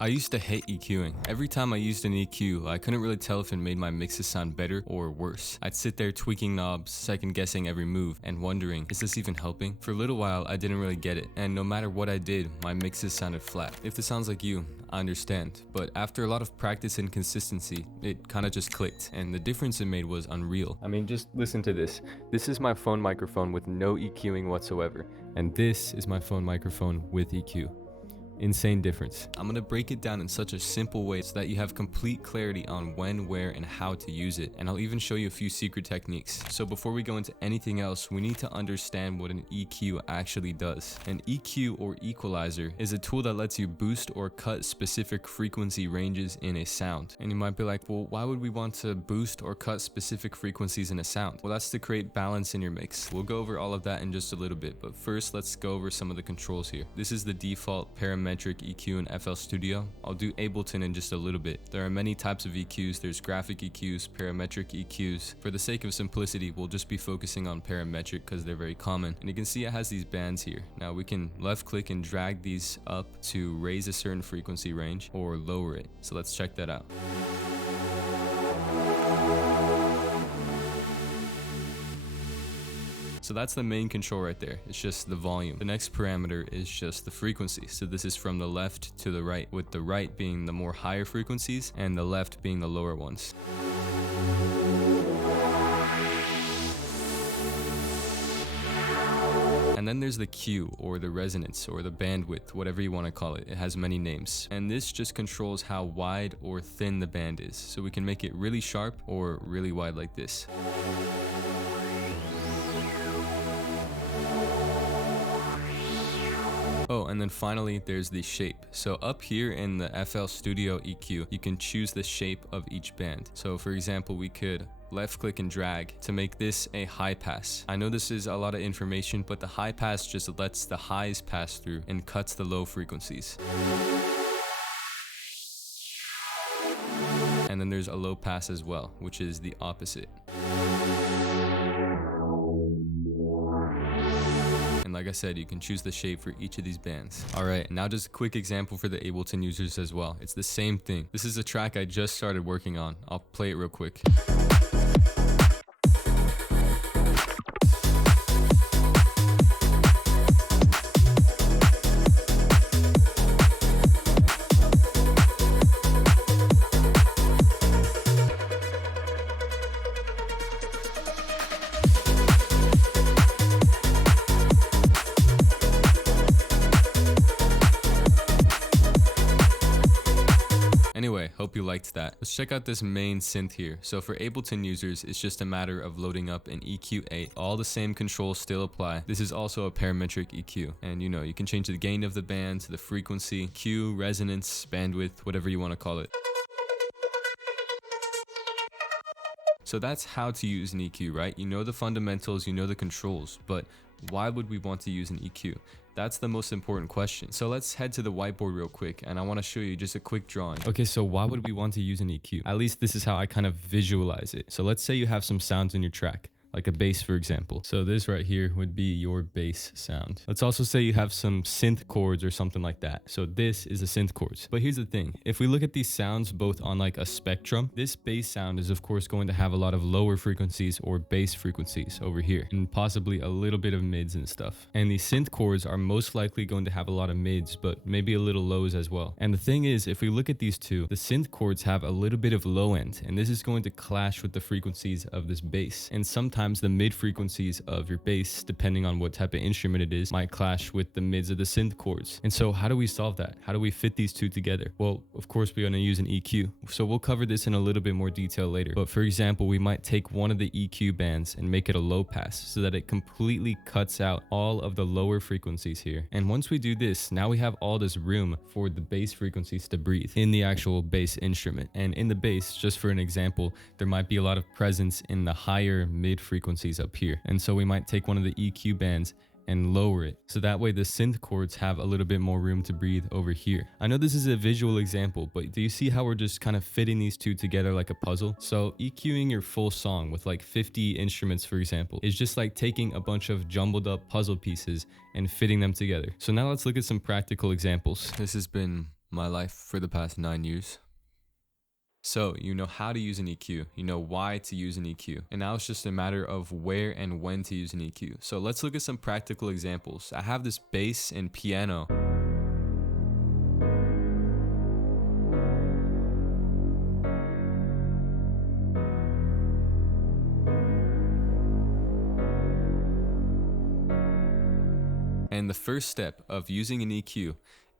I used to hate EQing. Every time I used an EQ, I couldn't really tell if it made my mixes sound better or worse. I'd sit there tweaking knobs, second guessing every move, and wondering, is this even helping? For a little while, I didn't really get it, and no matter what I did, my mixes sounded flat. If this sounds like you, I understand, but after a lot of practice and consistency, it kinda just clicked, and the difference it made was unreal. I mean, just listen to this. This is my phone microphone with no EQing whatsoever, and this is my phone microphone with EQ. Insane difference. I'm gonna break it down in such a simple way so that you have complete clarity on when, where, and how to use it. And I'll even show you a few secret techniques. So before we go into anything else, we need to understand what an EQ actually does. An EQ or equalizer is a tool that lets you boost or cut specific frequency ranges in a sound. And you might be like, well, why would we want to boost or cut specific frequencies in a sound? Well, that's to create balance in your mix. We'll go over all of that in just a little bit, but first let's go over some of the controls here. This is the default parametric EQ in FL Studio. I'll do Ableton in just a little bit. There are many types of EQs. There's graphic EQs, parametric EQs. For the sake of simplicity, we'll just be focusing on parametric because they're very common. And you can see it has these bands here. Now we can left click and drag these up to raise a certain frequency range or lower it. So let's check that out. So that's the main control right there. It's just the volume. The next parameter is just the frequency. So this is from the left to the right, with the right being the more higher frequencies and the left being the lower ones. And then there's the Q, or the resonance, or the bandwidth, whatever you want to call it. It has many names. And this just controls how wide or thin the band is. So we can make it really sharp or really wide like this. Oh, and then finally, there's the shape. So up here in the FL Studio EQ, you can choose the shape of each band. So for example, we could left click and drag to make this a high pass. I know this is a lot of information, but the high pass just lets the highs pass through and cuts the low frequencies. And then there's a low pass as well, which is the opposite. And like I said, you can choose the shape for each of these bands. Alright, now just a quick example for the Ableton users as well. It's the same thing. This is a track I just started working on. I'll play it real quick. Anyway, hope you liked that. Let's check out this main synth here. So for Ableton users, it's just a matter of loading up an EQ8. All the same controls still apply. This is also a parametric EQ. And you know, you can change the gain of the band, the frequency, Q, resonance, bandwidth, whatever you want to call it. So that's how to use an EQ, right? You know the fundamentals, you know the controls, but why would we want to use an EQ? That's the most important question. So let's head to the whiteboard real quick, and I want to show you just a quick drawing. Okay, so why would we want to use an EQ? At least this is how I kind of visualize it. So let's say you have some sounds in your track, like a bass, for example. So this right here would be your bass sound. Let's also say you have some synth chords or something like that. So this is the synth chords. But here's the thing. If we look at these sounds both on like a spectrum, this bass sound is of course going to have a lot of lower frequencies or bass frequencies over here, and possibly a little bit of mids and stuff. And these synth chords are most likely going to have a lot of mids, but maybe a little lows as well. And the thing is, if we look at these two, the synth chords have a little bit of low end, and this is going to clash with the frequencies of this bass. And sometimes the mid frequencies of your bass, depending on what type of instrument it is, might clash with the mids of the synth chords. And so how do we solve that? How do we fit these two together? Well, of course, we're going to use an EQ. So we'll cover this in a little bit more detail later. But for example, we might take one of the EQ bands and make it a low pass so that it completely cuts out all of the lower frequencies here. And once we do this, now we have all this room for the bass frequencies to breathe in the actual bass instrument. And in the bass, just for an example, there might be a lot of presence in the higher mid frequencies up here. And so we might take one of the EQ bands and lower it, so that way the synth chords have a little bit more room to breathe over here. I know this is a visual example, but do you see how we're just kind of fitting these two together like a puzzle? So EQing your full song with like 50 instruments, for example, is just like taking a bunch of jumbled up puzzle pieces and fitting them together. So now let's look at some practical examples. This has been my life for the past 9 years. So you know how to use an EQ, you know why to use an EQ, and now it's just a matter of where and when to use an EQ. So let's look at some practical examples. I have this bass and piano. And the first step of using an EQ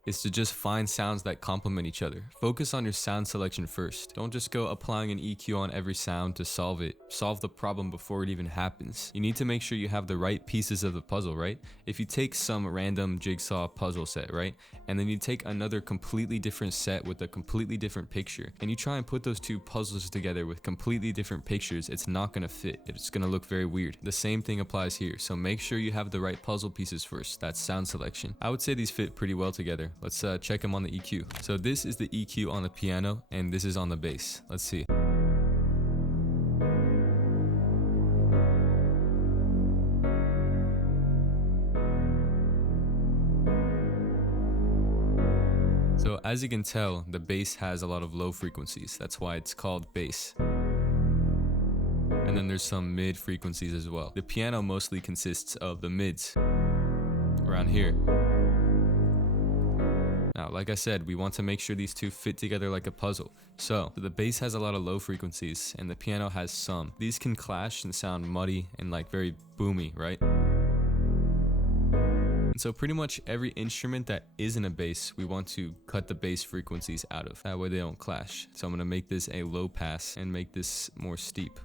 is to just find sounds that complement each other. Focus on your sound selection first. Don't just go applying an EQ on every sound to solve the problem before it even happens. You need to make sure you have the right pieces of the puzzle, right? If you take some random jigsaw puzzle set, right? And then you take another completely different set with a completely different picture, and you try and put those two puzzles together with completely different pictures, it's not gonna fit. It's gonna look very weird. The same thing applies here. So make sure you have the right puzzle pieces first. That's sound selection. I would say these fit pretty well together. Let's check them on the EQ. So this is the EQ on the piano, and this is on the bass. Let's see. So as you can tell, the bass has a lot of low frequencies. That's why it's called bass. And then there's some mid frequencies as well. The piano mostly consists of the mids around here. Now, like I said, we want to make sure these two fit together like a puzzle. So the bass has a lot of low frequencies and the piano has some. These can clash and sound muddy and like very boomy, right? And so pretty much every instrument that isn't a bass, we want to cut the bass frequencies out of. That way they don't clash. So I'm gonna make this a low pass and make this more steep.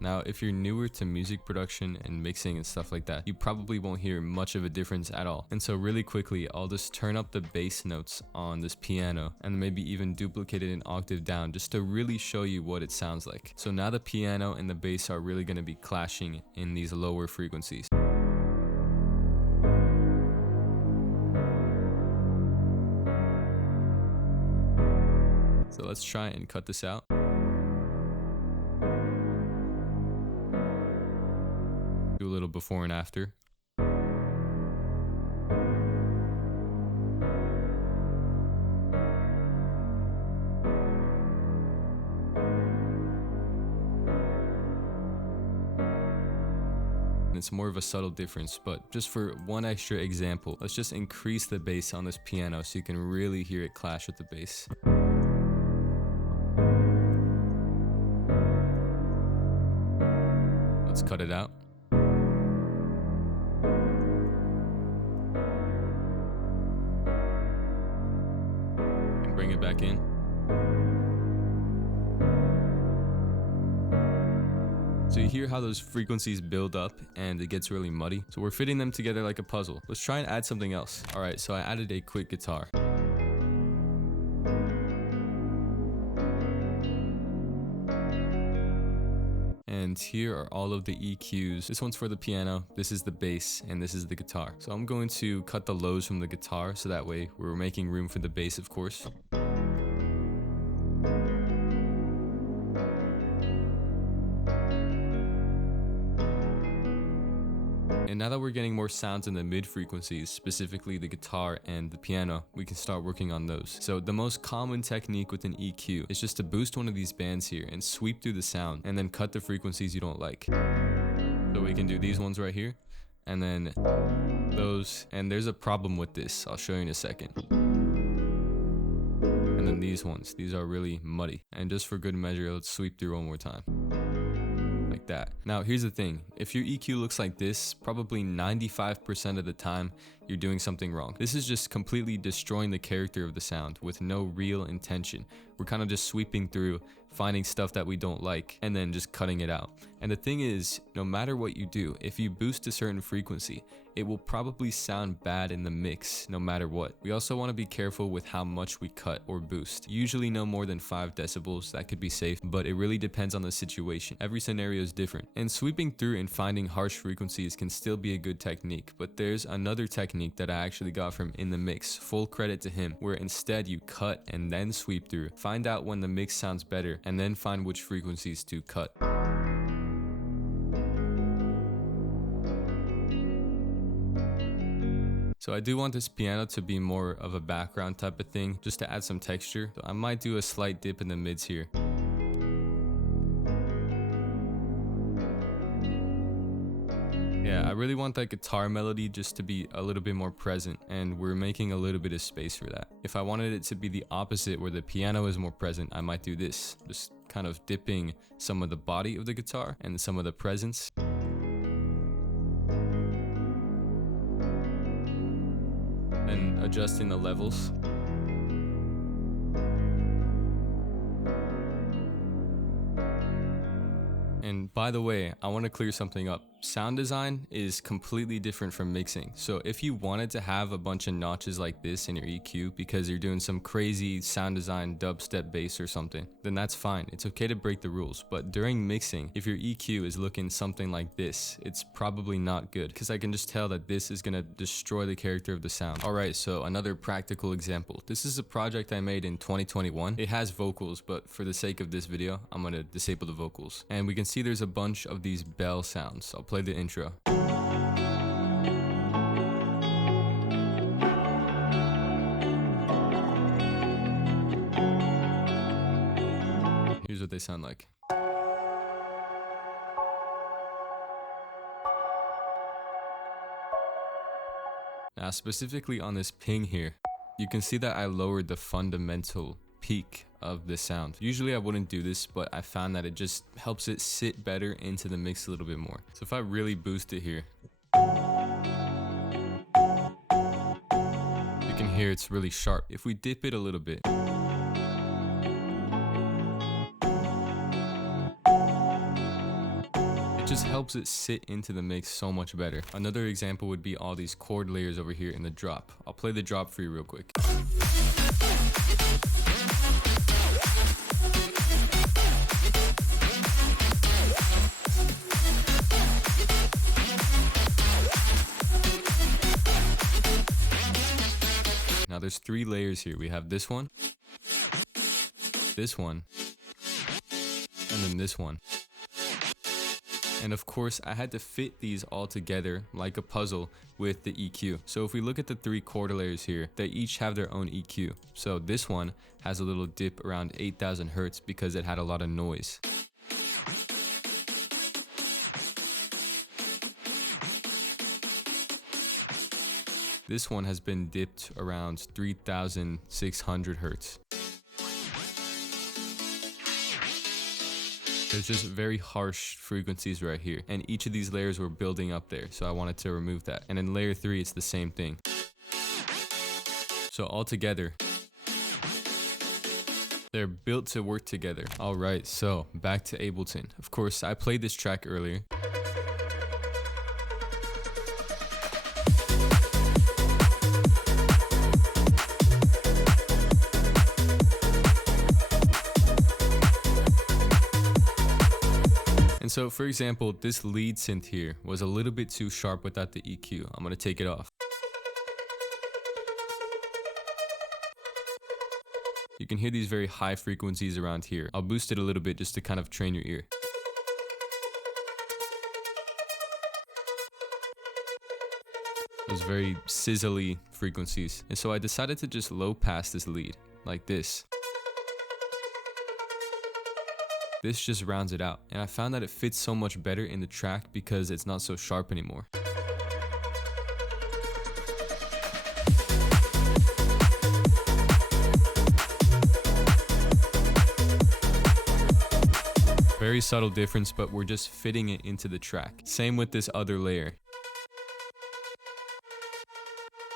Now, if you're newer to music production and mixing and stuff like that, you probably won't hear much of a difference at all. And so really quickly, I'll just turn up the bass notes on this piano and maybe even duplicate it an octave down just to really show you what it sounds like. So now the piano and the bass are really going to be clashing in these lower frequencies. So let's try and cut this out. Do a little before and after. It's more of a subtle difference, but just for one extra example, let's just increase the bass on this piano so you can really hear it clash with the bass. Let's cut it out. And bring it back in. So you hear how those frequencies build up and it gets really muddy. So we're fitting them together like a puzzle. Let's try and add something else. All right, so I added a quick guitar. And here are all of the EQs. This one's for the piano, this is the bass, and this is the guitar. So I'm going to cut the lows from the guitar so that way we're making room for the bass, of course. And now that we're getting more sounds in the mid frequencies, specifically the guitar and the piano, we can start working on those. So the most common technique with an EQ is just to boost one of these bands here and sweep through the sound and then cut the frequencies you don't like. So we can do these ones right here and then those, and there's a problem with this. I'll show you in a second. And then these ones, these are really muddy. And just for good measure, let's sweep through one more time. Like that. Now here's the thing, if your EQ looks like this, probably 95% of the time you're doing something wrong. This is just completely destroying the character of the sound with no real intention. We're kind of just sweeping through, finding stuff that we don't like, and then just cutting it out. And the thing is, no matter what you do, if you boost a certain frequency, it will probably sound bad in the mix no matter what. We also want to be careful with how much we cut or boost. Usually no more than 5 decibels, that could be safe, but it really depends on the situation. Every scenario is different. And sweeping through and finding harsh frequencies can still be a good technique, but there's another technique that I actually got from In The Mix, full credit to him, where instead you cut and then sweep through. Find out when the mix sounds better and then find which frequencies to cut. So I do want this piano to be more of a background type of thing, just to add some texture. So I might do a slight dip in the mids here. Yeah, I really want that guitar melody just to be a little bit more present, and we're making a little bit of space for that. If I wanted it to be the opposite, where the piano is more present, I might do this, just kind of dipping some of the body of the guitar and some of the presence. And adjusting the levels. And by the way, I want to clear something up. Sound design is completely different from mixing. So if you wanted to have a bunch of notches like this in your EQ because you're doing some crazy sound design dubstep bass or something, then that's fine. It's okay to break the rules. But during mixing, if your EQ is looking something like this, it's probably not good, because I can just tell that this is going to destroy the character of the sound. Alright, so another practical example. This is a project I made in 2021. It has vocals, but for the sake of this video, I'm going to disable the vocals. And we can see there's a bunch of these bell sounds. I'll play the intro. Here's what they sound like. Now, specifically on this ping here, you can see that I lowered the fundamental peak of the sound. Usually I wouldn't do this, but I found that it just helps it sit better into the mix a little bit more. So if I really boost it here, you can hear it's really sharp. If we dip it a little bit, it just helps it sit into the mix so much better. Another example would be all these chord layers over here in the drop. I'll play the drop for you real quick. Now there's 3 layers here. We have this one, and then this one. And of course, I had to fit these all together like a puzzle with the EQ. So if we look at the 3 quarter layers here, they each have their own EQ. So this one has a little dip around 8,000 hertz because it had a lot of noise. This one has been dipped around 3,600 hertz. There's just very harsh frequencies right here, and each of these layers were building up there, so I wanted to remove that. And in layer 3, it's the same thing. So all together, they're built to work together. Alright, so back to Ableton. Of course, I played this track earlier. And so, for example, this lead synth here was a little bit too sharp without the EQ. I'm going to take it off. You can hear these very high frequencies around here. I'll boost it a little bit just to kind of train your ear. Those very sizzly frequencies. And so I decided to just low pass this lead, like this. This just rounds it out, and I found that it fits so much better in the track because it's not so sharp anymore. Very subtle difference, but we're just fitting it into the track. Same with this other layer.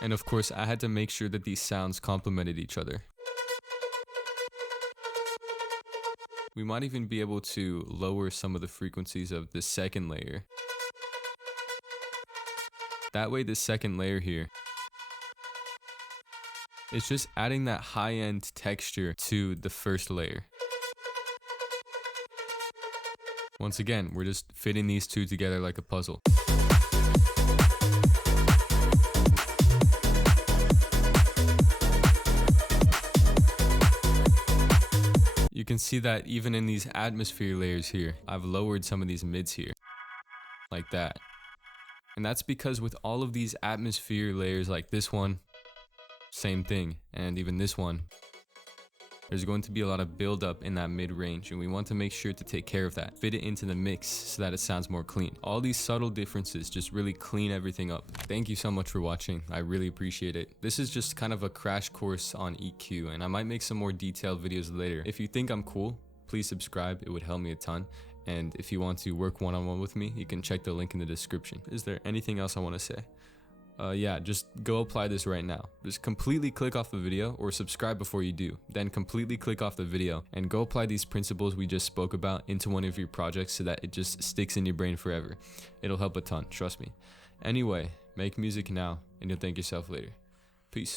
And of course, I had to make sure that these sounds complemented each other. We might even be able to lower some of the frequencies of the second layer. That way, the second layer here, it's just adding that high-end texture to the first layer. Once again, we're just fitting these two together like a puzzle. You can see that even in these atmosphere layers here, I've lowered some of these mids here, like that. And that's because with all of these atmosphere layers like this one, same thing, and even this one, there's going to be a lot of buildup in that mid-range, and we want to make sure to take care of that. Fit it into the mix so that it sounds more clean. All these subtle differences just really clean everything up. Thank you so much for watching. I really appreciate it. This is just kind of a crash course on EQ, and I might make some more detailed videos later. If you think I'm cool, please subscribe. It would help me a ton. And if you want to work one-on-one with me, you can check the link in the description. Is there anything else I want to say? Yeah, just go apply this right now. Just completely click off the video or subscribe before you do. Then completely click off the video and go apply these principles we just spoke about into one of your projects so that it just sticks in your brain forever. It'll help a ton, trust me. Anyway, make music now and you'll thank yourself later. Peace.